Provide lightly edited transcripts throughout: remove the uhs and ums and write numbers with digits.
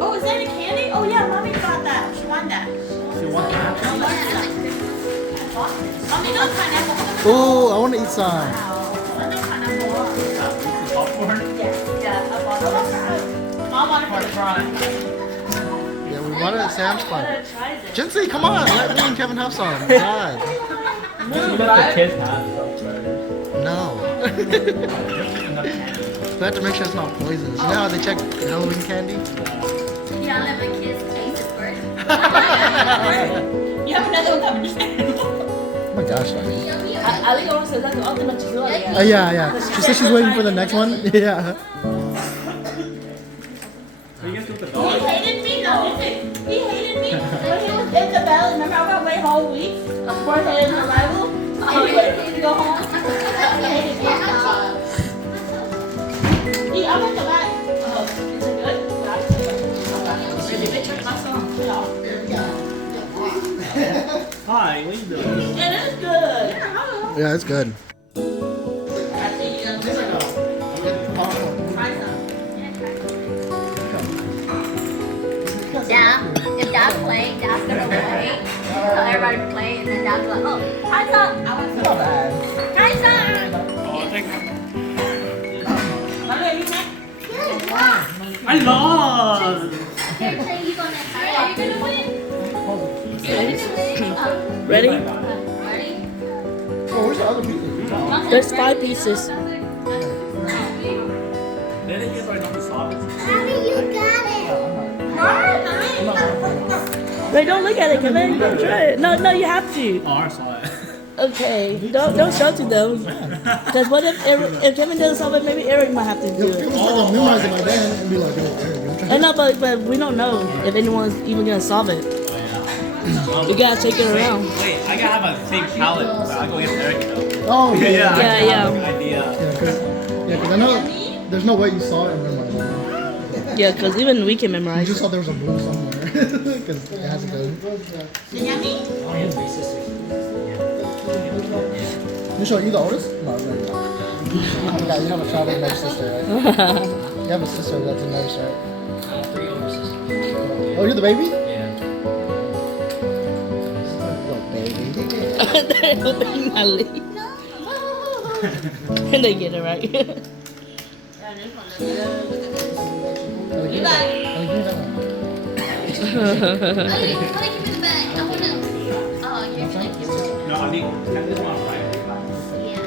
Oh, is that a candy? Oh yeah, mommy got that. She won that. She wants that. Mommy, no pineapple. Oh, I want to eat some. No pineapple. Popcorn. Yeah, I bought it. Mom wanted for the try. Yeah, we bought it at Sam's Club. Try this. Jency, come on. Let me and Kevin have some. God. You let the kids have some. No. We have to make sure it's not poisonous. You know how they check Halloween candy? Yeah, I'll let my kids taste it first. You have another one coming. Oh my gosh, Daddy. Ali almost says that's the ultimate chihuahua. Yeah. She said she's waiting for the next one. Yeah. So you guys with the He dog? hated me. No, listen. He hated me when he was in the bell. Remember, I got to wait a whole week for his arrival, and he waited for me to go home. He hated me. He, I went to back. Oh, is it good? Really, they took my song. Hi, what are you doing? It is good. Yeah, it's good. Dad, if Dad played, Dad's gonna wait. Tell everybody to play, and then Dad's like, oh, Kaisa! I want some. Kaisa! Oh, thank you. Mommy, are you next? I lost! Here, say you go next. Are you gonna win? Ready? Ready? Oh, where's the other pieces? There's 5 pieces. Then you guys already know the sauce. Mommy, you got it. Wait, don't look at it, Kevin. Don't try it. No, you have to. Oh, I saw it. Okay, don't show to them. Because what if Kevin doesn't solve it? Maybe Eric might have to do it. People start to memorize it by then and be like, oh, Eric, I'm trying I know, but we don't know if anyone's even gonna solve it. You gotta take it around. Wait, I gotta have a fake palette, but I'll go get Eric though. Oh, yeah. Yeah, I Yeah, have yeah. an idea. Yeah, because I know there's no way you saw it and memorized it. Yeah, because even we can You memorize just it. saw there was a blue somewhere. Because it has to go. Yummy? Oh, yeah, three sisters. Michelle, are you the oldest? No, no, you're not. Yeah, you have a child with no sister, right? You have a sister that's a nurse, right? Three older sisters. Oh, you're the baby? Yeah. Little baby. They're opening my lid. And they get it right. Oh, give me that. Oh, give me that one. Honey, give me the bag. I wanna. Oh, you're gonna give it. No, I mean, this one, right? Yeah.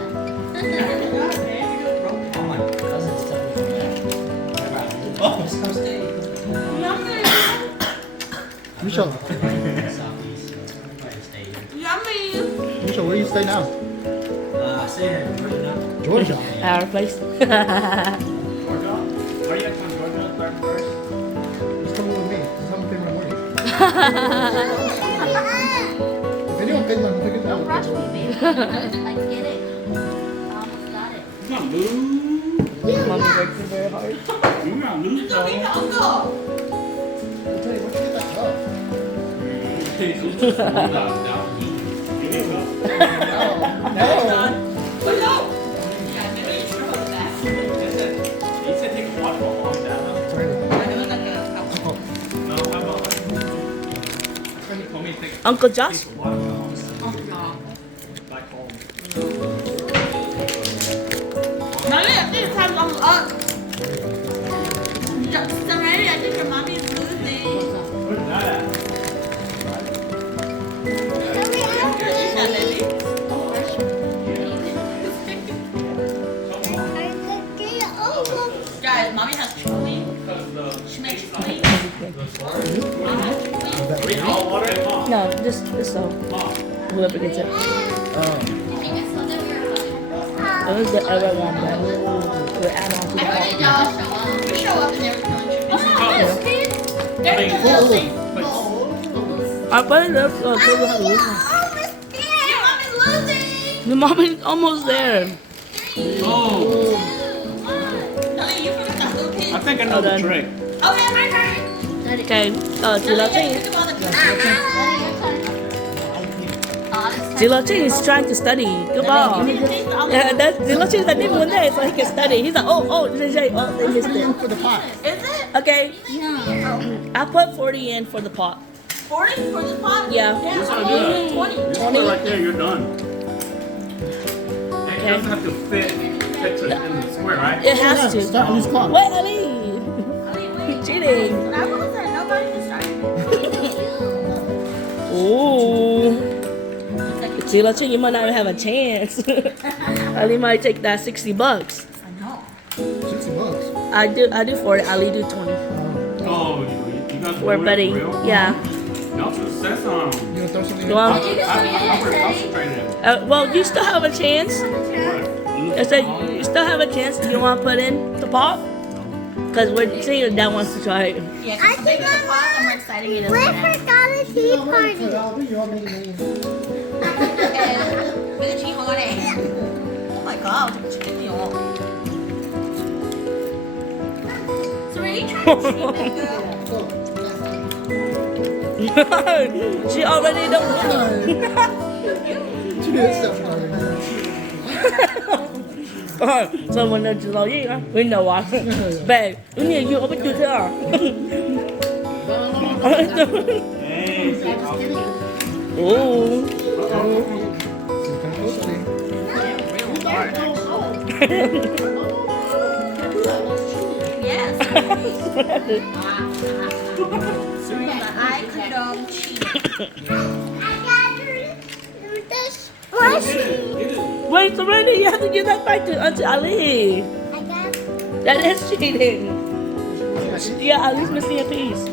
Oh, my cousin's Oh, Michelle, Yummy. Michelle, where do you stay now? stay here. Georgia. Our place. Georgia? Are you guys from Georgia? Start first? Just come with me. Just have a pay my morning. If anyone pays my mortgage, I will pay my morning. I get it. I almost got it. Come on, Lou. Mommy working very hard. You're not Lou, Go meet the uncle. I'll tell you, where'd you get that cup? Give me a cup. No. But no. Maybe you should hold it back. He said take a walk for a long time. No, how about he told me to take Uncle Josh? a walk back home. Mommy, I think it's time to up. Samari, I think your mommy is losing. Where's that at? Eat that, baby. Guys, mommy has chili. She makes chili. Hot water and mom. No, just so whoever gets it. You think I told them we were It was the other one that we add on to the Where did pot. y'all show up? We show up and they were killing chicken. What's up, this kid? There's the Oh, building. Our buddy loves to have a Almost there. Your mom is losing. The mom is almost there. Oh, Nelly, you forgot the whole pig. I think I know the done. trick. Okay, my turn. Okay, to the Nelly, thing. you do all the Daddy, your turn. Oh, this Zilochi is trying to study. Good ball. Yeah, that's Zilochi is like even one day so he can study. He's like, oh, JJ, oh, they missed $40 it. for the pot. Is it? Okay, Yeah. I put 40 in for the pot. 40 for this pot? Yeah. Yeah, That's I'm not good. only 20. Just put it right there, you're done. It doesn't have to fit to in the square, right? It has to. Start on his clock. Wait, Ali. Cheating. I was saying nobody can start. Ooh. Zilochi, you might not have a chance. Ali might take that $60. I know. $60. I do 40. Ali do 20. Oh, you guys We're doing it buddy. for real? Yeah. Y'all should say something. You gonna throw something You in? want? I'm concentrated. Well, you still have a chance. I said you still have a chance. Do you want to put in the pot? Because we're seeing that wants to try it. Yeah, because the bigger the pot, the more exciting it is. We forgot a tea party. You all made millions. With the cheese on it. Oh my god, the chicken you want. So are you trying to cheat this girl? She already don't know. She did stuff already. So when they're just like, yeah, we know why. Babe, we need you open to her. Ooh. Yes. Serena, I condone cheating. Wait, Serena, you have to give that back to Auntie Ali. That is cheating. Yeah, Ali's missing a piece.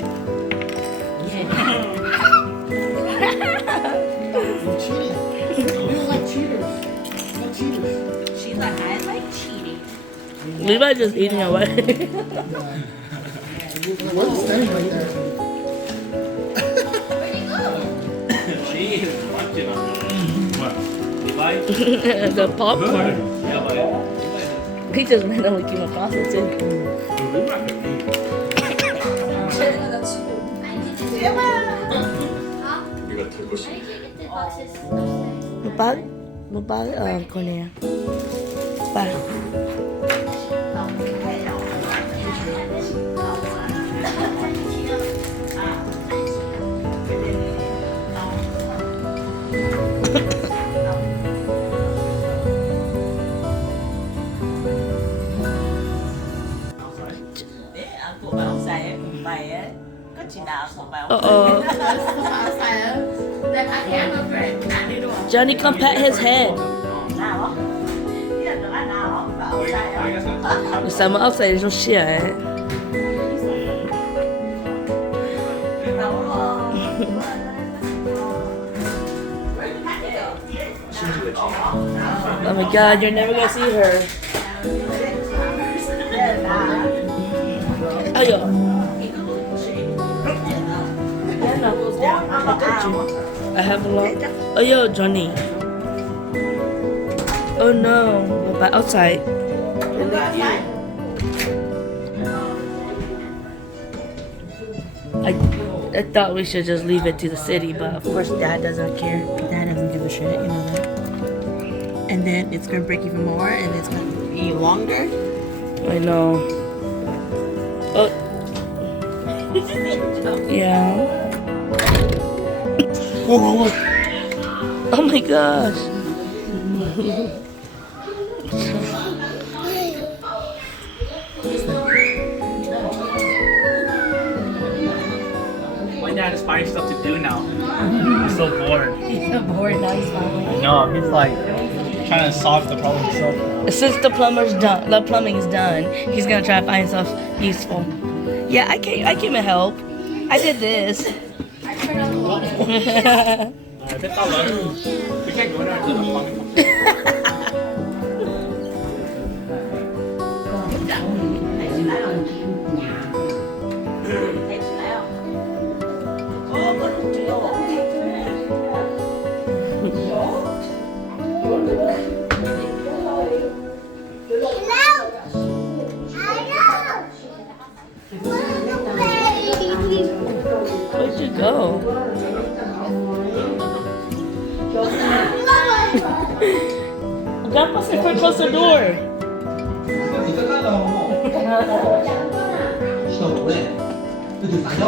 You're cheating. You don't like cheaters. You like cheaters. She's like, I like cheating. Levi's just eating away. What's standing right there? Where'd you go? She is munching on it. What? Levi? The popcorn. Good. Yeah, but He just randomly came across it too. Levi could eat. 이거 들고 싶어. Mabag, Cornea. Bye. Uh-oh. Johnny, come pat his head. Sama outside is no shit, eh? Oh my god, you're never gonna see her. Ayo. I have a lot. Oh yo, Johnny. Oh no, but outside. I thought we should just leave it to the city, but of course Dad doesn't care. Dad doesn't give a shit, you know that. And then it's gonna break even more, and it's gonna be longer. I know. Oh. Yeah. Whoa. Oh my gosh. My dad is finding stuff to do now. He's so bored. He's so bored now. He's finally. No, he's like trying to solve the problem himself. Since the plumbing is done, he's gonna try to find stuff useful. Yeah, I came and help. I did this. We can't go there until the plumbing comes. Where'd you go? Don't put it close the door. 你刚刚的我手嘞，这就打药。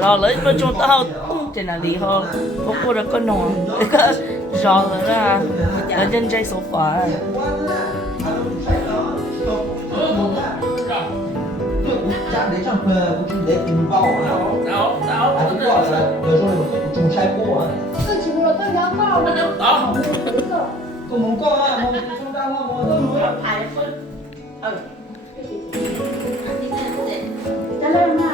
Rồi lấy bên trong tao thì là đi hơn có cô đã có nồi cái rồi là ở trên dây sofa 家里上课不是得公告啊？还不过来，有时候有中差过啊。自己我都要报了。都冇講啊，冇中單啦，我都冇。排分。Hello ma.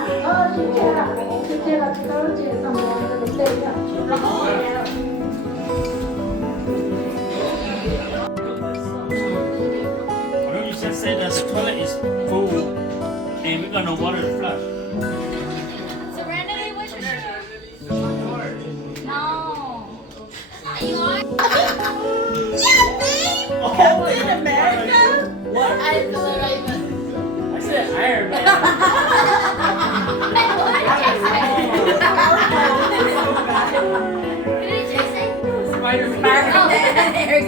Chị là chị đó chị xong rồi được tiền rồi. I know you just said that the toilet is full and we're gonna water the flush. Serenity, where's your shoe? No. You are? Captain America? What? I said Iron Man. What did you say? Spider-Man. Oh,